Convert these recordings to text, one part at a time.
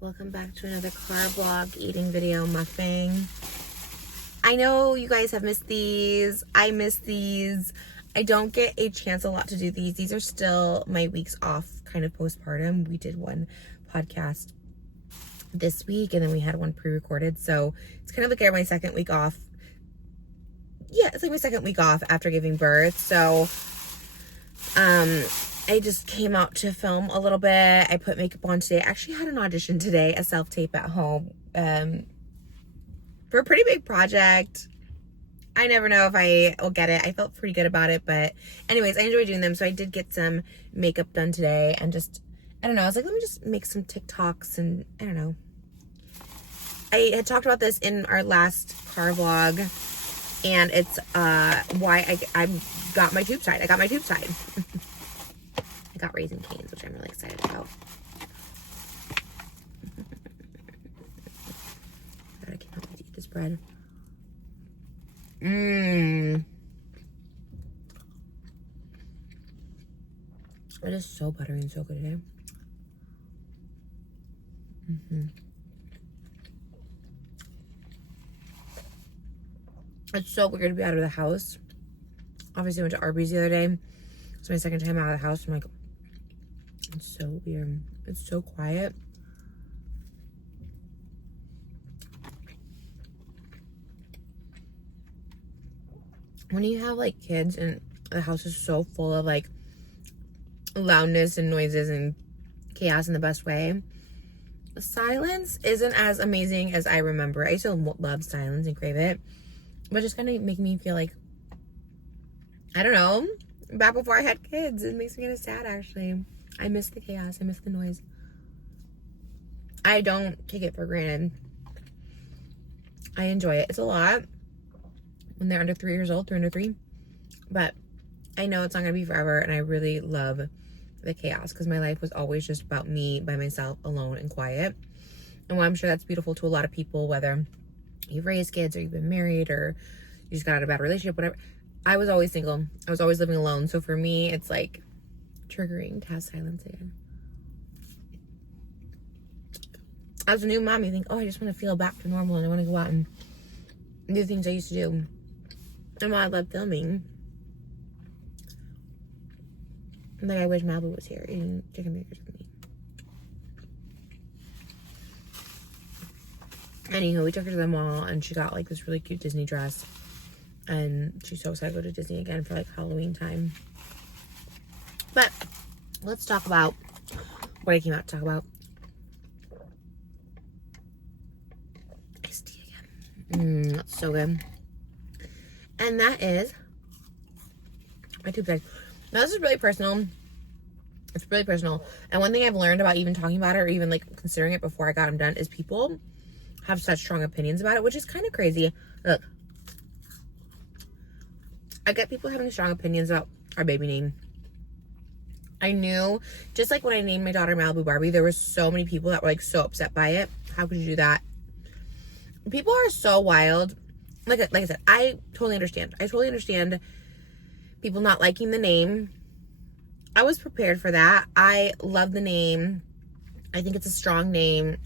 Welcome back to another car vlog eating video muffin. I know you guys have missed these. I miss these. I don't get a chance a lot to do these. These are still my weeks off kind of postpartum. We did one podcast this week and then we had one pre-recorded. So it's kind of like my second week off. Yeah, it's like my second week off after giving birth. So I just came out to film a little bit. I put makeup on today. I actually had an audition today, a self-tape at home for a pretty big project. I never know if I will get it. I felt pretty good about it, but anyways, I enjoy doing them. So I did get some makeup done today and just, I don't know, I was like, let me just make some TikToks and I don't know. I had talked about this in our last car vlog and it's why I got my tube side. I got my tube side. I got Raisin Canes, which I'm really excited about. God, I cannot wait to eat this bread. It is so buttery and so good today. It's so weird to be out of the house. Obviously, I went to Arby's the other day. It's my second time out of the house. I'm like, it's so weird. It's so quiet. When you have like kids and the house is so full of like loudness and noises and chaos in the best way, silence isn't as amazing as I remember. I still love silence and crave it, but just kind of making me feel like, I don't know, back before I had kids. It makes me kind of sad, actually. I miss the chaos. I miss the noise. I don't take it for granted. I enjoy it. It's a lot when they're under 3 years old, they're under 3. But I know it's not going to be forever, and I really love the chaos because my life was always just about me, by myself, alone, and quiet. And while I'm sure that's beautiful to a lot of people, whether you've raised kids or you've been married or you just got out of a bad relationship, whatever, I was always single. I was always living alone. So for me, it's like triggering to have silence again. As a new mom, you think, oh, I just want to feel back to normal and I want to go out and do things I used to do. And while I love filming, like I wish Malibu was here eating chicken fingers with me. Anywho, we took her to the mall and she got like this really cute Disney dress. And she's so excited to go to Disney again for like Halloween time. But let's talk about what I came out to talk about. Iced tea again. That's so good. And that is my tube side. Now this is really personal. It's really personal. And one thing I've learned about even talking about it or even like considering it before I got them done is people have such strong opinions about it, which is kind of crazy. Look. I get people having strong opinions about our baby name. I knew, just like when I named my daughter Malibu Barbie, there were so many people that were like so upset by it. How could you do that? People are so wild. Like I said, I totally understand. I totally understand people not liking the name. I was prepared for that. I love the name. I think it's a strong name.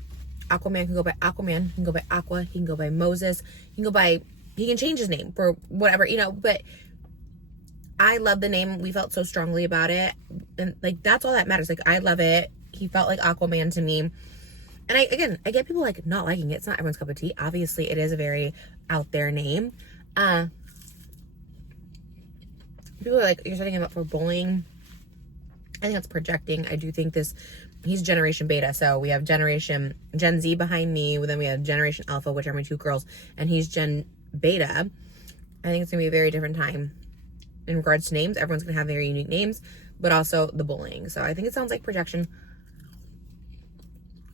Aquaman can go by Aquaman. He can go by Aqua. He can go by Moses. He can change his name for whatever, you know, but I love the name. We felt so strongly about it. And like, that's all that matters. Like, I love it. He felt like Aquaman to me. And I get people like not liking it. It's not everyone's cup of tea. Obviously it is a very out there name. People are like, you're setting him up for bullying. I think that's projecting. I do think he's Generation Beta. So we have Generation Gen Z behind me. Then we have Generation Alpha, which are my 2 girls. And he's Gen Beta. I think it's gonna be a very different time in regards to names. Everyone's gonna have very unique names, but also the bullying. So I think it sounds like projection.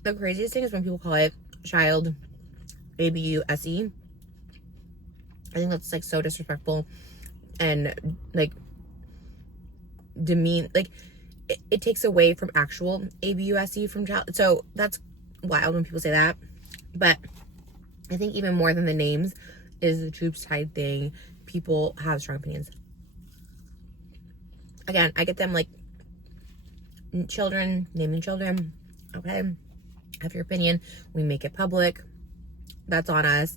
The craziest thing is when people call it child ABUSE. I think that's like so disrespectful and like demean. Like it takes away from actual ABUSE from child. So that's wild when people say that. But I think even more than the names is the tube side thing. People have strong opinions. Again, I get them like children, naming children. Okay. have your opinion. We make it public. That's on us.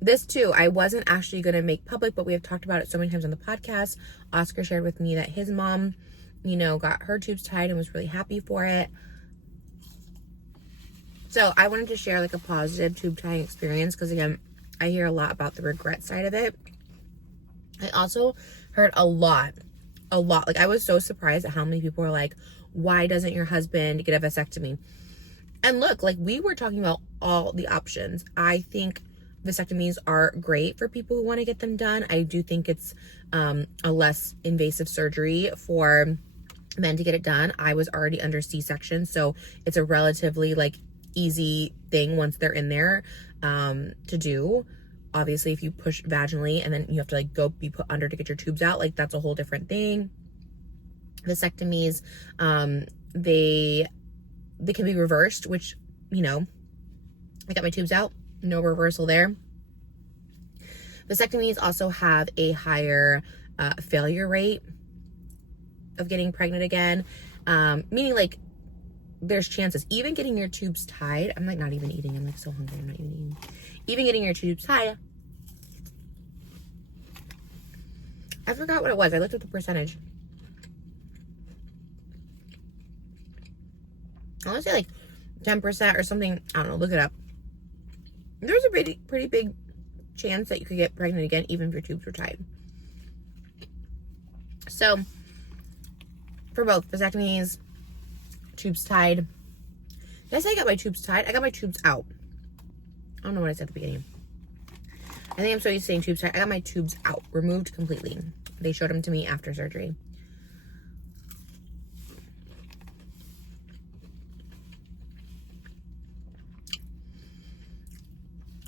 This too, I wasn't actually going to make public, but we have talked about it so many times on the podcast. Oscar shared with me that his mom, got her tubes tied and was really happy for it. So I wanted to share like a positive tube tying experience because, again, I hear a lot about the regret side of it. I also heard a lot. Like, I was so surprised at how many people were like, why doesn't your husband get a vasectomy? And look, like, we were talking about all the options. I think vasectomies are great for people who want to get them done. I do think it's a less invasive surgery for men to get it done. I was already under C-section, so it's a relatively like easy thing once they're in there to do. Obviously, if you push vaginally and then you have to like go be put under to get your tubes out, like that's a whole different thing. Vasectomies, they can be reversed, which, I got my tubes out, no reversal there. Vasectomies also have a higher failure rate of getting pregnant again, meaning like there's chances. Even getting your tubes tied, I'm like not even eating, I'm like so hungry, I'm not even eating. Even getting your tubes tied, I forgot what it was. I looked up the percentage. I want to say like 10% or something. I don't know. Look it up. There's a pretty big chance that you could get pregnant again, even if your tubes were tied. So, for both vasectomies, tubes tied. Did I say I got my tubes tied? I got my tubes out. I don't know what I said at the beginning. I think I'm so used to saying tubes tied. I got my tubes out, removed completely. They showed them to me after surgery.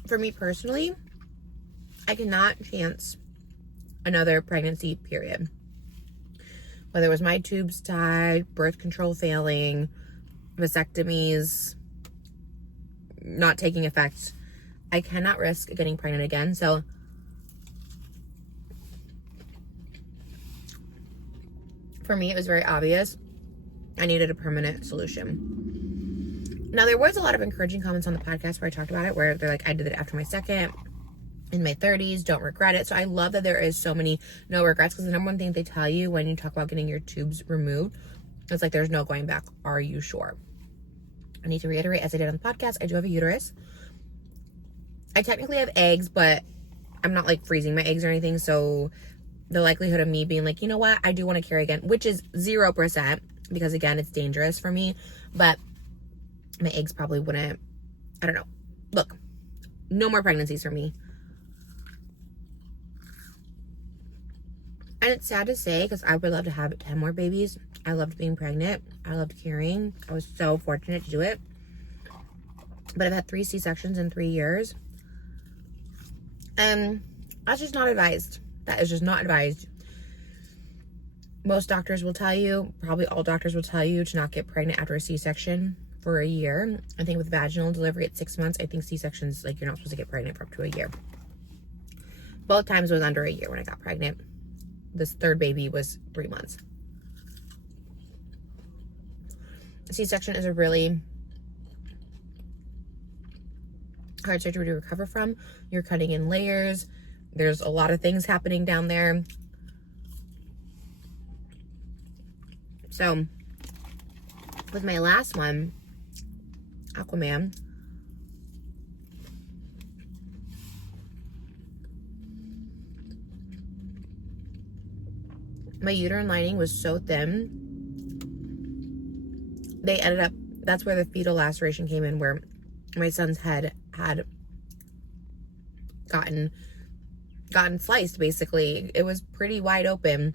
For me personally, I cannot chance another pregnancy, period. Whether it was my tubes tied, birth control failing, vasectomies not taking effect, I cannot risk getting pregnant again. So for me, it was very obvious I needed a permanent solution. Now, there was a lot of encouraging comments on the podcast where I talked about it, where they're like, I did it after my second, in my 30s, don't regret it. So I love that there is so many no regrets, because the number one thing they tell you when you talk about getting your tubes removed, it's like, there's no going back. Are you sure? I need to reiterate, as I did on the podcast, I do have a uterus. I technically have eggs, but I'm not like freezing my eggs or anything. So the likelihood of me being like, you know what, I do want to carry again, which is 0%, because again, it's dangerous for me, but my eggs probably wouldn't, I don't know. Look, no more pregnancies for me. And it's sad to say, because I would love to have 10 more babies. I loved being pregnant. I loved carrying. I was so fortunate to do it. But I've had 3 C-sections in 3 years. And that's just not advised. That is just not advised. Most doctors will tell you, probably all doctors will tell you, to not get pregnant after a C-section for a year. I think with vaginal delivery at 6 months, I think C-sections, like, you're not supposed to get pregnant for up to a year. Both times it was under a year when I got pregnant. This third baby was 3 months. C-section is a really hard surgery to recover from. You're cutting in layers. There's a lot of things happening down there. So with my last one, Aquaman, my uterine lining was so thin. They ended up, that's where the fetal laceration came in, where my son's head had gotten sliced, basically. It was pretty wide open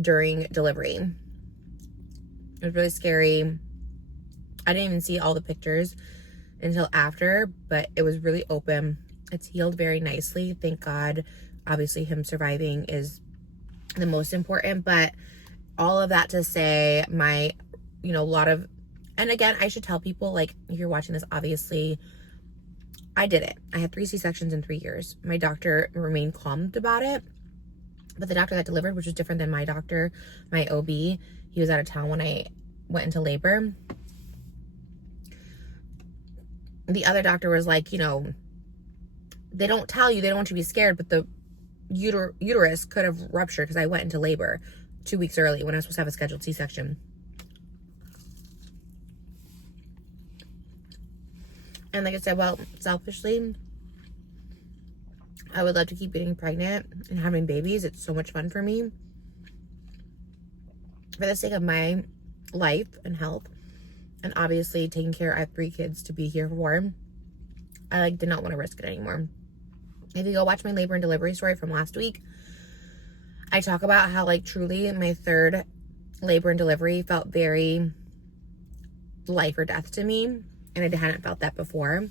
during delivery. It was really scary. I didn't even see all the pictures until after, but it was really open. It's healed very nicely, thank God. Obviously, him surviving is the most important, but all of that to say, my, a lot of, and again, I should tell people, like, if you're watching this, obviously, I did it. I had 3 C-sections in 3 years. My doctor remained calm about it, but the doctor that delivered, which was different than my doctor, my OB, he was out of town when I went into labor. the other doctor was like, they don't tell you, they don't want you to be scared, but the uterus could have ruptured because I went into labor 2 weeks early when I was supposed to have a scheduled C-section. And like I said, well, selfishly, I would love to keep getting pregnant and having babies. It's so much fun for me. For the sake of my life and health, and obviously taking care, I have 3 kids to be here for. I did not want to risk it anymore. If you go watch my labor and delivery story from last week, I talk about how truly my 3rd labor and delivery felt very life or death to me, and I hadn't felt that before.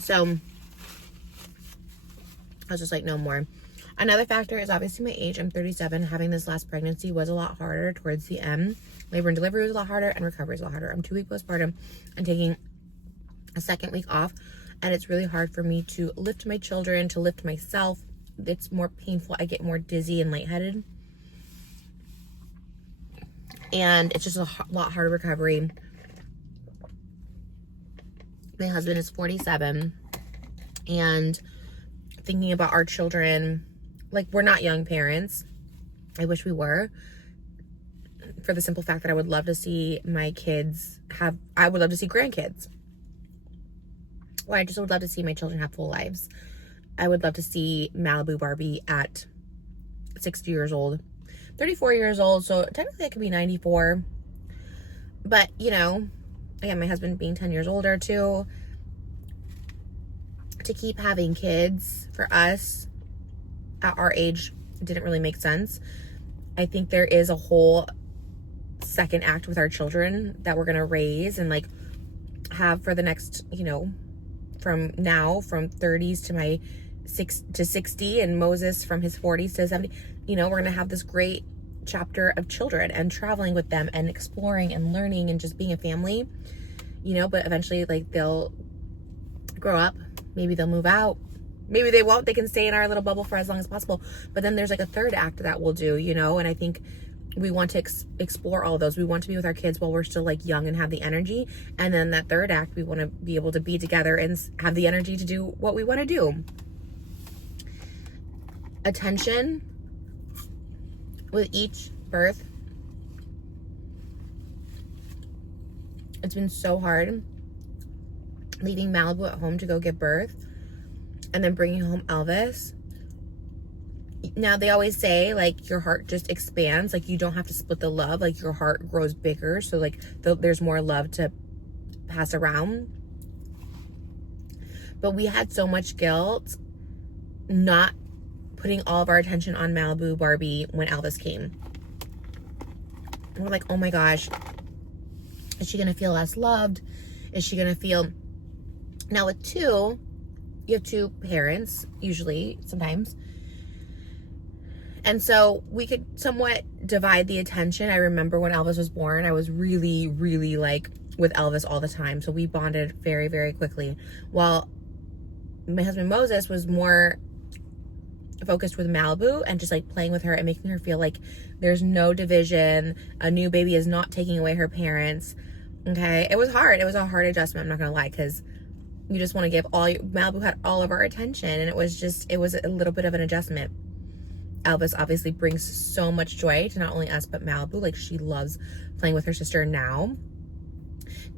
So I was just like, no more. Another factor is obviously my age. I'm 37. Having this last pregnancy was a lot harder towards the end. Labor and delivery was a lot harder, and recovery is a lot harder. I'm 2-week postpartum and taking a 2nd week off, and it's really hard for me to lift my children, to lift myself. It's more painful. I get more dizzy and lightheaded, and it's just a lot harder recovery. My husband is 47, and thinking about our children, we're not young parents. I wish we were, for the simple fact that I would love to see my kids I would love to see grandkids. Or I just would love to see my children have full lives. I would love to see Malibu Barbie at 60 years old, 34 years old, so technically I could be 94. But, again, my husband being 10 years older too, to keep having kids for us at our age didn't really make sense. I think there is a whole second act with our children that we're going to raise and have for the next, from 30s to my 60, and Moses from his 40s to 70, we're going to have this great chapter of children and traveling with them and exploring and learning and just being a family, but eventually they'll grow up. Maybe they'll move out. Maybe they won't. They can stay in our little bubble for as long as possible. But then there's a third act that we'll do, and I think we want to explore all of those. We want to be with our kids while we're still young and have the energy. And then that third act, we want to be able to be together and have the energy to do what we want to do. Attention with each birth. It's been so hard leaving Malibu at home to go give birth and then bringing home Elvis. Now, they always say, your heart just expands. You don't have to split the love. Your heart grows bigger. So, there's more love to pass around. But we had so much guilt not putting all of our attention on Malibu Barbie when Elvis came. And we're like, oh my gosh, is she going to feel less loved? Is she going to feel... Now, with 2, you have 2 parents, usually, sometimes. And so we could somewhat divide the attention. I remember when Elvis was born, I was really, really with Elvis all the time. So we bonded very, very quickly. While my husband Moses was more focused with Malibu and just playing with her and making her feel there's no division. A new baby is not taking away her parents. Okay. It was hard. It was a hard adjustment. I'm not going to lie, because you just want to give Malibu had all of our attention, and it was a little bit of an adjustment. Elvis obviously brings so much joy to not only us, but Malibu. She loves playing with her sister now.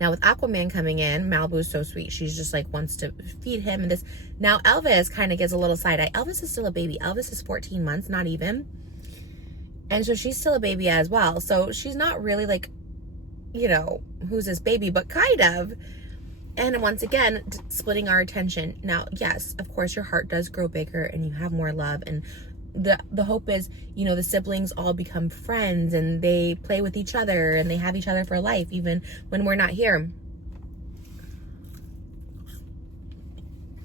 Now, with Aquaman coming in, Malibu is so sweet. She's just wants to feed him and this. Now, Elvis kind of gives a little side eye. Elvis is still a baby. Elvis is 14 months, not even. And so she's still a baby as well. So she's not really who's this baby, but kind of. And once again, splitting our attention. Now, yes, of course, your heart does grow bigger and you have more love. And the hope is, the siblings all become friends and they play with each other and they have each other for life, even when we're not here.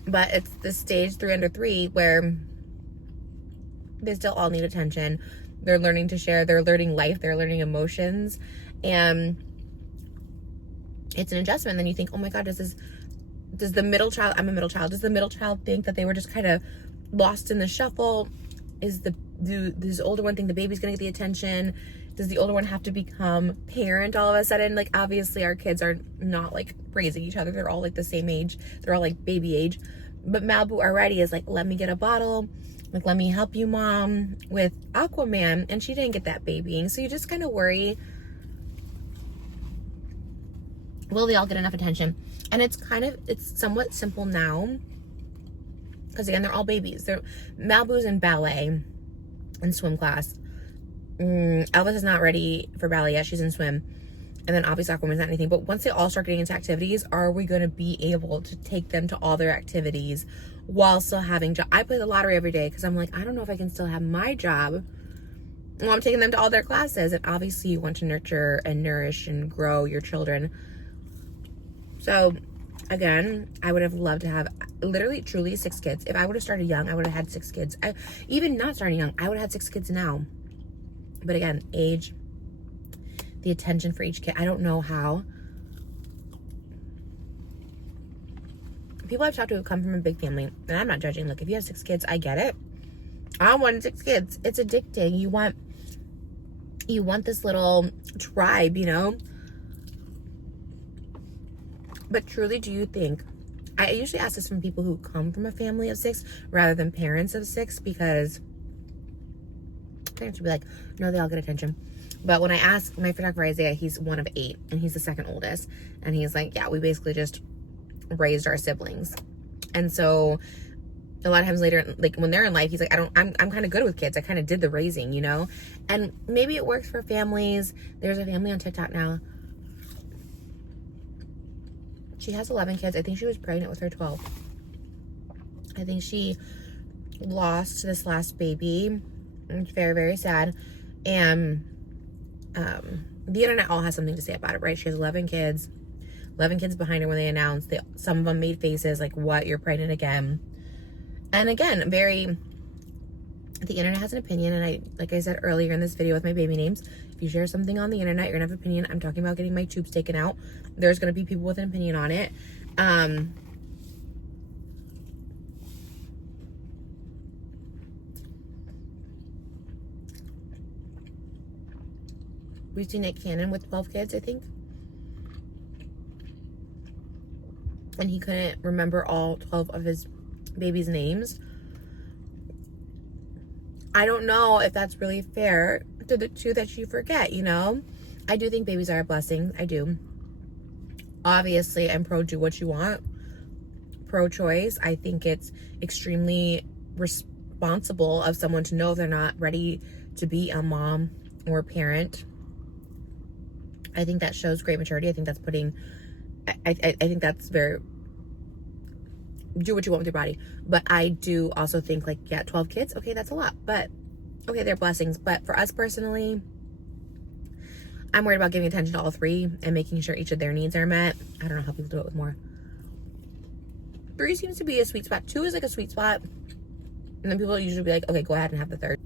But it's the stage 3 under 3 where they still all need attention. They're learning to share. They're learning life. They're learning emotions. And it's an adjustment. Then you think, oh my God, does the middle child, I'm a middle child, does the middle child think that they were just kind of lost in the shuffle? does the older one think the baby's gonna get the attention? Does the older one have to become parent all of a sudden? Like, obviously our kids are not like raising each other. They're all like the same age. They're all like baby age. But Malibu already is like, let me get a bottle. Like, let me help you, mom, with Aquaman. And she didn't get that babying. So you just kind of worry, will they all get enough attention? And it's somewhat simple now. Because again, they're all babies. Malibu's in ballet and swim class. Elvis is not ready for ballet yet. She's in swim. And then obviously Aquaman's not anything. But once they all start getting into activities, are we going to be able to take them to all their activities while still having I play the lottery every day because I'm like, I don't know if I can still have my job while I'm taking them to all their classes. And obviously you want to nurture and nourish and grow your children. So again, I would have loved to have literally truly 6 kids. If I would have started young, I would have had 6 kids. Even not starting young, I would have had 6 kids now. But again, age, the attention for each kid. I don't know how. People I've talked to who come from a big family, and I'm not judging. Look, if you have 6 kids, I get it. I wanted 6 kids. It's addicting. You want this little tribe, you know? But truly, do you think, I usually ask this from people who come from a family of 6 rather than parents of 6, because parents would be like, no, they all get attention. But when I ask my photographer Isaiah, he's one of 8 and he's the second oldest. And he's like, yeah, we basically just raised our siblings. And so a lot of times later, like when they're in life, he's like, I'm kind of good with kids. I kind of did the raising, you know? And maybe it works for families. There's a family on TikTok now. She has 11 kids. I think she was pregnant with her 12. I think she lost this last baby. It's very, very sad. And the internet all has something to say about it, right? She has 11 kids. 11 kids behind her when they announced. Some of them made faces like, what, you're pregnant again? And again, the internet has an opinion. And like I said earlier in this video with my baby names, if you share something on the internet, you're gonna have an opinion. I'm talking about getting my tubes taken out. There's gonna be people with an opinion on it. We've seen Nick Cannon with 12 kids, I think. And he couldn't remember all 12 of his babies' names. I don't know if that's really fair to the 2 that you forget, you know? I do think babies are a blessing. I do. Obviously, I'm pro do what you want. Pro-choice. I think it's extremely responsible of someone to know if they're not ready to be a mom or a parent. I think that shows great maturity. I think that's I think that's very, do what you want with your body. But I do also think, like, yeah, 12 kids, okay, that's a lot. But, okay, they're blessings. But for us personally, I'm worried about giving attention to all 3 and making sure each of their needs are met. I don't know how people do it with more. 3 seems to be a sweet spot. 2 is like a sweet spot. And then people usually be like, okay, go ahead and have the 3rd.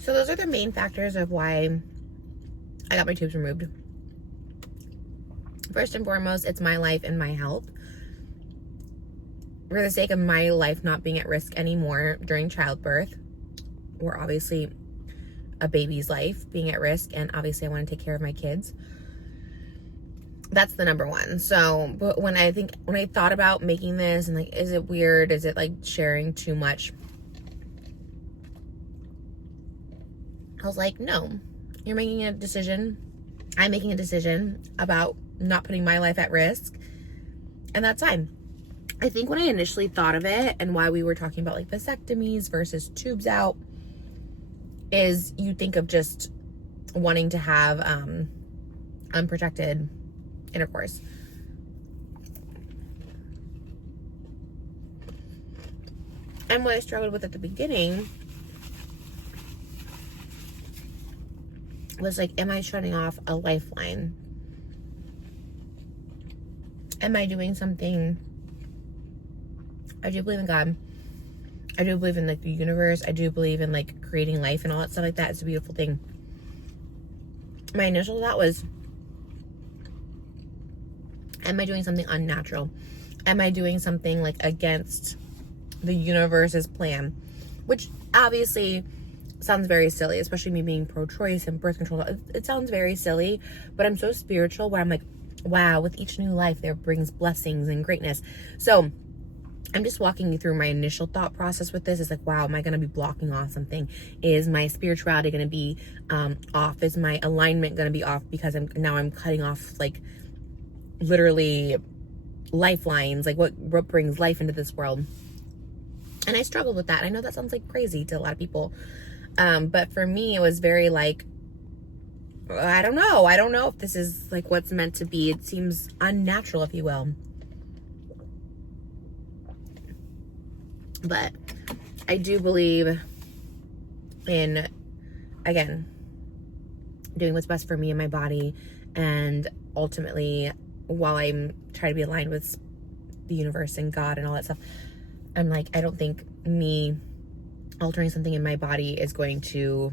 So those are the main factors of why I got my tubes removed. First and foremost, it's my life and my health. For the sake of my life not being at risk anymore during childbirth, or obviously a baby's life being at risk, and obviously I want to take care of my kids. That's the number one. So, but when I thought about making this and like, is it weird? Is it like sharing too much? I was like, no, you're making a decision. I'm making a decision about not putting my life at risk. And that's fine. I think when I initially thought of it and why we were talking about like vasectomies versus tubes out is you think of just wanting to have unprotected intercourse. And what I struggled with at the beginning was like, am I shutting off a lifeline? Am I doing something? I do believe in God. I do believe in like the universe. I do believe in like creating life and all that stuff like that. It's a beautiful thing. my initial thought was, am I doing something unnatural? Am I doing something like against the universe's plan? Which obviously sounds very silly, especially me being pro-choice and birth control. It sounds very silly, but I'm so spiritual where I'm like, wow, with each new life there brings blessings and greatness. So I'm just walking you through my initial thought process with this. It's like, wow, am I going to be blocking off something? Is my spirituality going to be off? Is my alignment going to be off because I'm cutting off like literally lifelines, like what brings life into this world? And I struggled with that. I know that sounds like crazy to a lot of people. But for me, it was very like, I don't know if this is like what's meant to be. It seems unnatural, if you will. But I do believe in, again, doing what's best for me and my body. And ultimately, while I'm trying to be aligned with the universe and God and all that stuff, I'm like, I don't think me altering something in my body is going to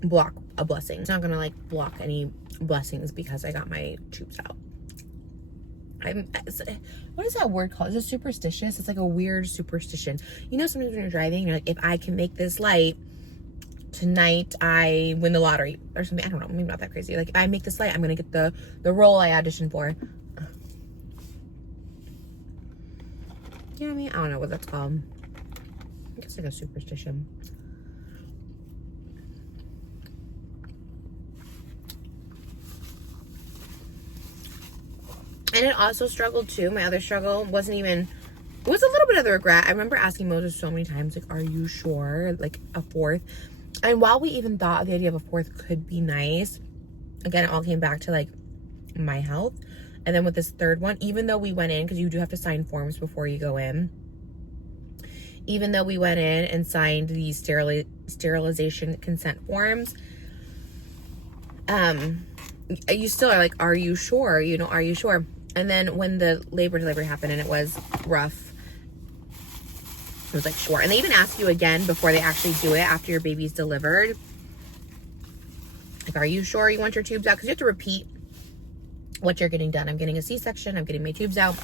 block a blessing. It's not going to like block any blessings because I got my tubes out. What is that word called? Is it superstitious? It's like a weird superstition. You know, sometimes when you're driving, you're like, if I can make this light tonight, I win the lottery or something. I don't know, maybe not that crazy. Like, if I make this light, I'm gonna get the role I auditioned for. You know what I mean? I don't know what that's called. I guess like a superstition. And it also struggled too. My other struggle was a little bit of the regret. I remember asking Moses so many times, like, are you sure? Like, a fourth. And while we even thought the idea of a fourth could be nice, again, it all came back to like my health. And then with this third one, even though we went in, because you do have to sign forms before you go in, even though we went in and signed these sterilization consent forms, you still are like, are you sure? You know, are you sure? And then when the labor delivery happened and it was rough, I was like, sure. And they even ask you again before they actually do it after your baby's delivered. Like, are you sure you want your tubes out? Because you have to repeat what you're getting done. I'm getting a C-section. I'm getting my tubes out.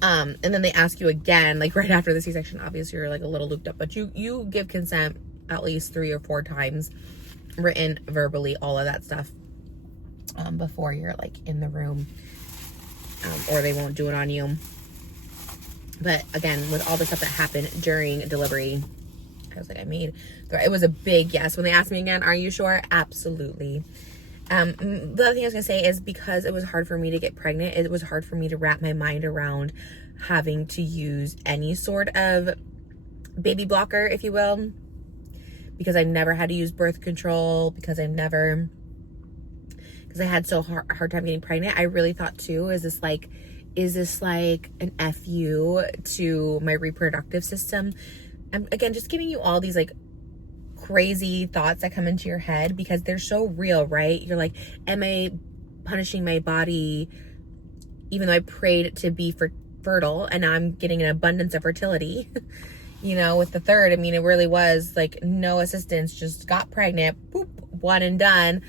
And then they ask you again, like right after the C-section. Obviously, you're like a little looped up, but you give consent at least 3 or 4 times, written, verbally, all of that stuff, before you're like in the room, or they won't do it on you. But again, with all the stuff that happened during delivery, I was like, it was a big yes. When they asked me again, are you sure? Absolutely. The other thing I was gonna say is because it was hard for me to get pregnant, it was hard for me to wrap my mind around having to use any sort of baby blocker, if you will, because I never had to use birth control, because I had so hard time getting pregnant. I really thought too, is this like an FU to my reproductive system? I'm again just giving you all these like crazy thoughts that come into your head because they're so real, right? You're like, am I punishing my body even though I prayed to be fertile and now I'm getting an abundance of fertility? You know, with the third, I mean, it really was like no assistance, just got pregnant, boop, one and done.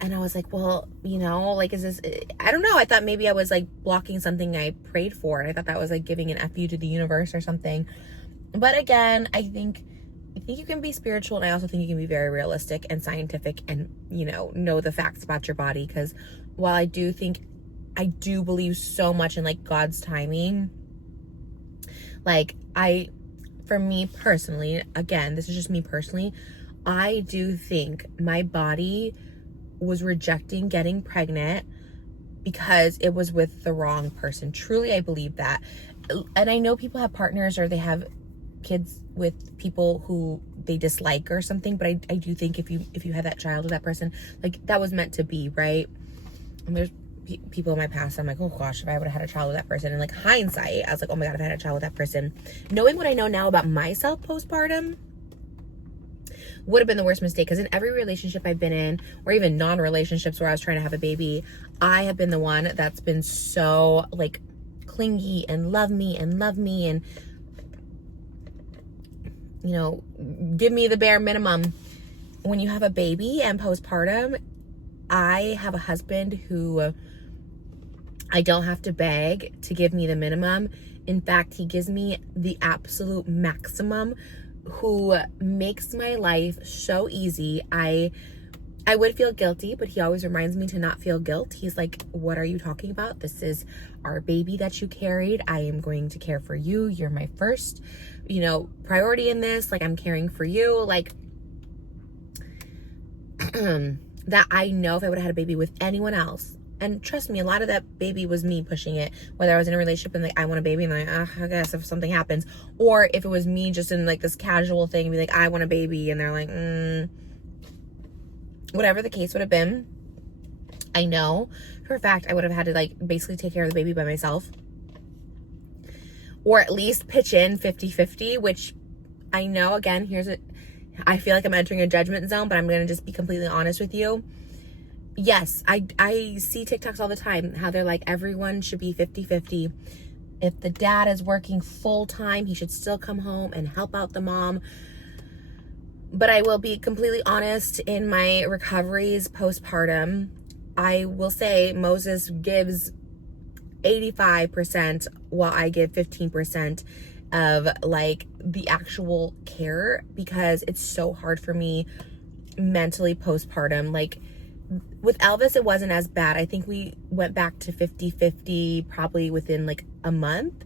And I was like, well, you know, like, is this, I don't know. I thought maybe I was like blocking something I prayed for. And I thought that was like giving an FU to the universe or something. But again, I think you can be spiritual, and I also think you can be very realistic and scientific and, you know the facts about your body. Because while I do believe so much in like God's timing, like for me personally, again, this is just me personally, I do think my body was rejecting getting pregnant because it was with the wrong person. Truly, I believe that. And I know people have partners or they have kids with people who they dislike or something, but I do think if you had that child with that person, like that was meant to be, right? And there's people in my past, I'm like, oh gosh, if I would have had a child with that person. And like hindsight, I was like, oh my God, if I had a child with that person, knowing what I know now about myself postpartum, would have been the worst mistake. Because in every relationship I've been in, or even non-relationships where I was trying to have a baby, I have been the one that's been so like clingy and love me and you know, give me the bare minimum. When you have a baby and postpartum, I have a husband who I don't have to beg to give me the minimum. In fact, he gives me the absolute maximum, who makes my life so easy. I would feel guilty, but he always reminds me to not feel guilt. He's like, what are you talking about? This is our baby that you carried. I am going to care for you. You're my first, you know, priority in this. Like, I'm caring for you. Like, that I know if I would have had a baby with anyone else, and trust me, a lot of that baby was me pushing it, whether I was in a relationship and like, I want a baby, and like, I guess if something happens, or if it was me just in like this casual thing, be like, I want a baby, and they're like, whatever the case would have been, I know for a fact I would have had to like basically take care of the baby by myself, or at least pitch in 50-50, which I know, again, I feel like I'm entering a judgment zone, but I'm going to just be completely honest with you. Yes, I see TikToks all the time, how they're like, everyone should be 50-50. If the dad is working full time, he should still come home and help out the mom. But I will be completely honest, in my recoveries postpartum, I will say Moses gives 85% while I give 15% of like the actual care, because it's so hard for me mentally postpartum. Like with Elvis, it wasn't as bad. I think we went back to 50-50 probably within like a month.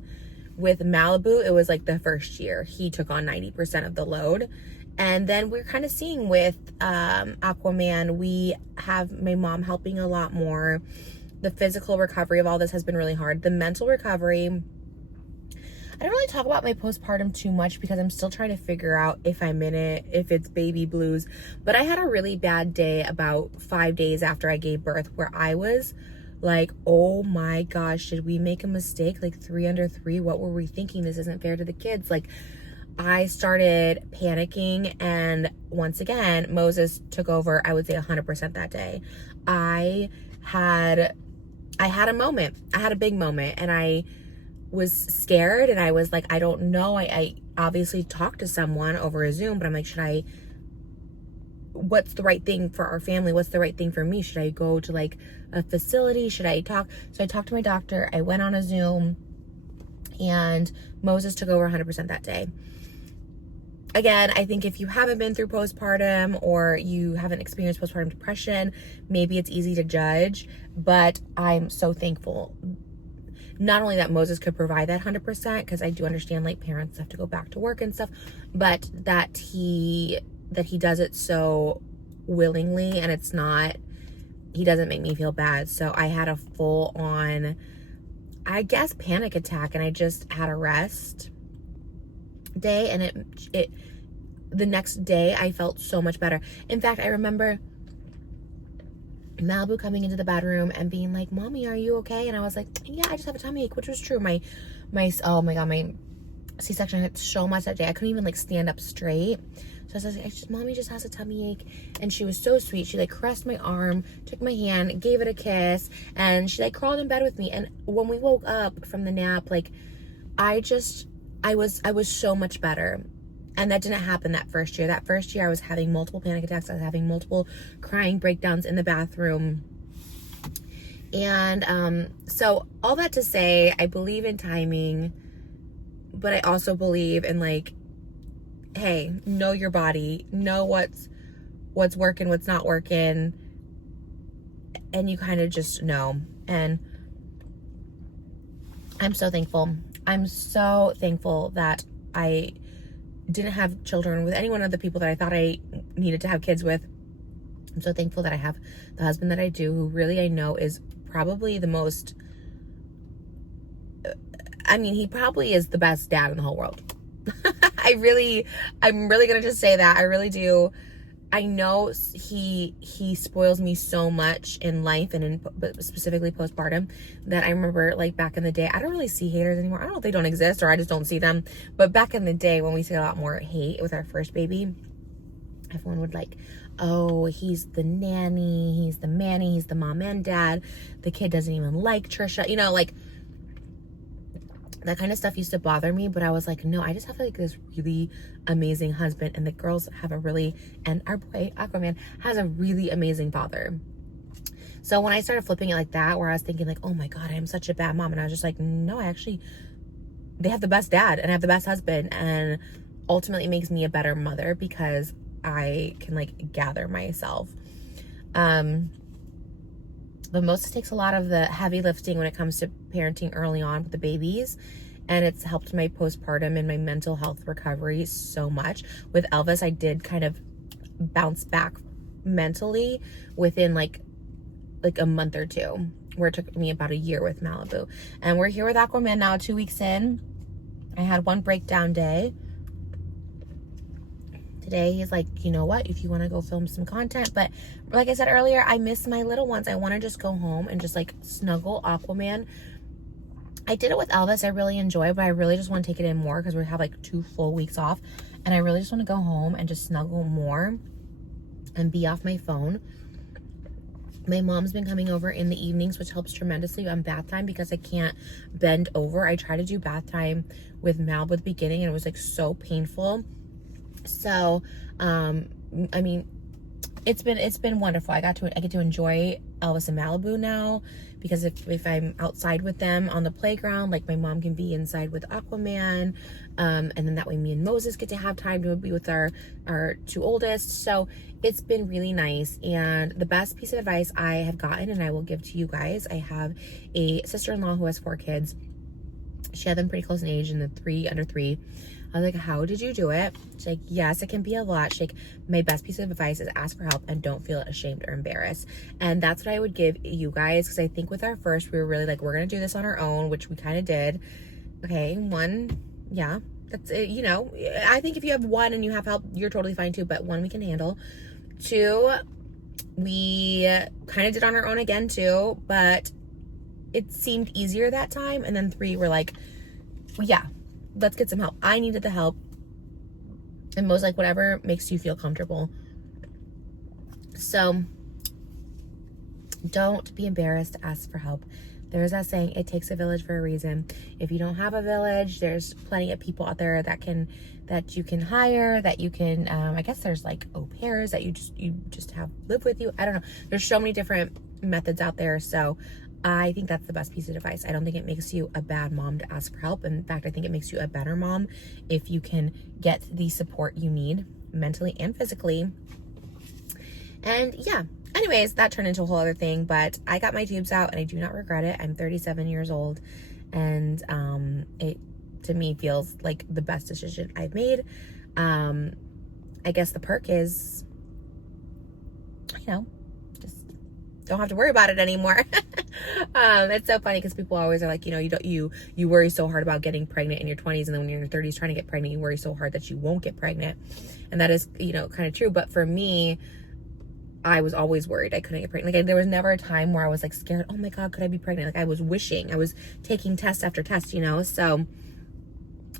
With Malibu, it was like the first year he took on 90% of the load. And then we're kind of seeing with Aquaman, we have my mom helping a lot more. The physical recovery of all this has been really hard. The mental recovery, I don't really talk about my postpartum too much because I'm still trying to figure out if I'm in it, if it's baby blues. But I had a really bad day about 5 days after I gave birth, where I was like, oh my gosh, did we make a mistake? Like 3 under 3, what were we thinking? This isn't fair to the kids. Like, I started panicking, and once again, Moses took over, I would say 100% that day. I had a moment. I had a big moment, and I was scared, and I was like, I don't know. I obviously talked to someone over a Zoom, but I'm like, what's the right thing for our family? What's the right thing for me? Should I go to like a facility? Should I talk? So I talked to my doctor. I went on a Zoom, and Moses took over 100% that day. Again, I think if you haven't been through postpartum, or you haven't experienced postpartum depression, maybe it's easy to judge, but I'm so thankful. Not only that Moses could provide that 100%, because I do understand like parents have to go back to work and stuff, but that he does it so willingly, and he doesn't make me feel bad. So I had a full on, I guess, panic attack, and I just had a rest day, and the next day I felt so much better. In fact, I remember Malibu coming into the bedroom and being like, Mommy, are you okay? And I was like, yeah, I just have a tummy ache, which was true. My oh my God, my C-section hurt so much that day. I couldn't even like stand up straight. So I was like, Mommy just has a tummy ache. And she was so sweet. She like caressed my arm, took my hand, gave it a kiss, and she like crawled in bed with me. And when we woke up from the nap, like I was so much better. And that didn't happen that first year. That first year I was having multiple panic attacks. I was having multiple crying breakdowns in the bathroom. And so all that to say, I believe in timing, but I also believe in like, hey, know your body, know what's working, what's not working, and you kind of just know. And I'm so thankful. I'm so thankful that I didn't have children with any one of the people that I thought I needed to have kids with. I'm so thankful that I have the husband that I do, who really I know is probably the most, he probably is the best dad in the whole world. I'm really gonna just say that. I really do. I know he spoils me so much in life, and but specifically postpartum, that I remember like back in the day, I don't really see haters anymore. I don't know if they don't exist or I just don't see them. But back in the day when we see a lot more hate with our first baby, everyone would like, oh, he's the nanny, he's the manny, he's the mom and dad. The kid doesn't even like Trisha. You know, like That kind of stuff used to bother me, but I was like, no, I just have like this really amazing husband, and the girls have a really, and our boy Aquaman has a really amazing father. So when I started flipping it like that, where I was thinking like, oh my God, I am such a bad mom, and I was just like, no, they have the best dad and I have the best husband, and ultimately it makes me a better mother because I can like gather myself. But most takes a lot of the heavy lifting when it comes to parenting early on with the babies. And it's helped my postpartum and my mental health recovery so much. With Elvis, I did kind of bounce back mentally within like a month or two, where it took me about a year with Malibu. And we're here with Aquaman now, 2 weeks in. I had one breakdown day. Today he's like, you know what, if you want to go film some content. But like I said earlier, I miss my little ones. I want to just go home and just like snuggle Aquaman. I did it with Elvis. I really enjoy it, but I really just want to take it in more because we have like 2 full weeks off, and I really just want to go home and just snuggle more and be off my phone. My mom's been coming over in the evenings, which helps tremendously on bath time because I can't bend over. I tried to do bath time with Malibu at the beginning, and it was like so painful. So, I mean, it's been wonderful. I get to enjoy Elvis and Malibu now, because if I'm outside with them on the playground, like my mom can be inside with Aquaman, and then that way me and Moses get to have time to be with our 2 oldest. So it's been really nice. And the best piece of advice I have gotten, and I will give to you guys, I have a sister-in-law who has 4 kids. She had them pretty close in age, and the under 3. I was like, how did you do it? She's like, yes, it can be a lot. She's like, my best piece of advice is ask for help and don't feel ashamed or embarrassed. And that's what I would give you guys, because I think with our first, we were really like, we're going to do this on our own, which we kind of did. Okay, 1, yeah, that's it. You know, I think if you have 1 and you have help, you're totally fine too, but 1 we can handle. 2, we kind of did on our own again too, but it seemed easier that time. And then 3, we're like, well, yeah, let's get some help. I needed the help. And Mo's like, whatever makes you feel comfortable. So don't be embarrassed to ask for help. There's that saying, it takes a village for a reason. If you don't have a village, there's plenty of people out there that you can hire, that you can, I guess there's like au pairs that you just have live with you. I don't know. There's so many different methods out there. So I think that's the best piece of advice. I don't think it makes you a bad mom to ask for help. In fact, I think it makes you a better mom if you can get the support you need mentally and physically. And yeah, anyways, that turned into a whole other thing, but I got my tubes out and I do not regret it. I'm 37 years old, and it to me feels like the best decision I've made. I guess the perk is, you know, just don't have to worry about it anymore. It's so funny because people always are like, you know, you worry so hard about getting pregnant in your 20s, and then when you're in your 30s trying to get pregnant, you worry so hard that you won't get pregnant. And that is, you know, kind of true. But for me, I was always worried I couldn't get pregnant. Like, there was never a time where I was like scared, oh my God, could I be pregnant? Like, I was wishing, I was taking test after test, you know? So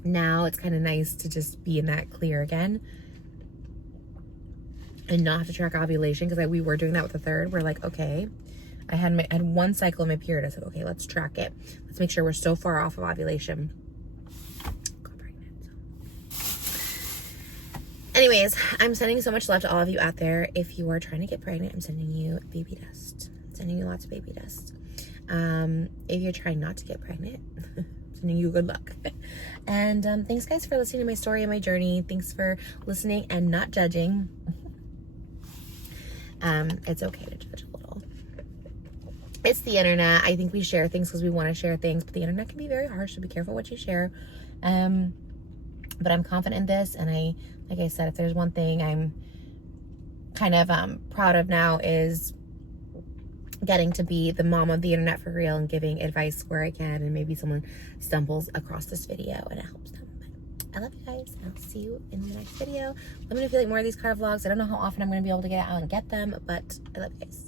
now it's kind of nice to just be in that clear again and not have to track ovulation, because we were doing that with the third. We're like, okay, I had 1 cycle of my period. I said, okay, let's track it. Let's make sure we're so far off of ovulation. Got pregnant. Anyways, I'm sending so much love to all of you out there. If you are trying to get pregnant, I'm sending you baby dust. I'm sending you lots of baby dust. If you're trying not to get pregnant, I'm sending you good luck. And thanks guys for listening to my story and my journey. Thanks for listening and not judging. It's okay to judge a little. It's the internet. I think we share things because we want to share things, but the internet can be very harsh, so be careful what you share. But I'm confident in this, and like I said, if there's one thing I'm kind of proud of now, is getting to be the mom of the internet for real and giving advice where I can, and maybe someone stumbles across this video and it helps them. But I love you guys, and I'll see you in the next video. Let me know if you like more of these car vlogs. I don't know how often I'm going to be able to get out and get them, but I love you guys.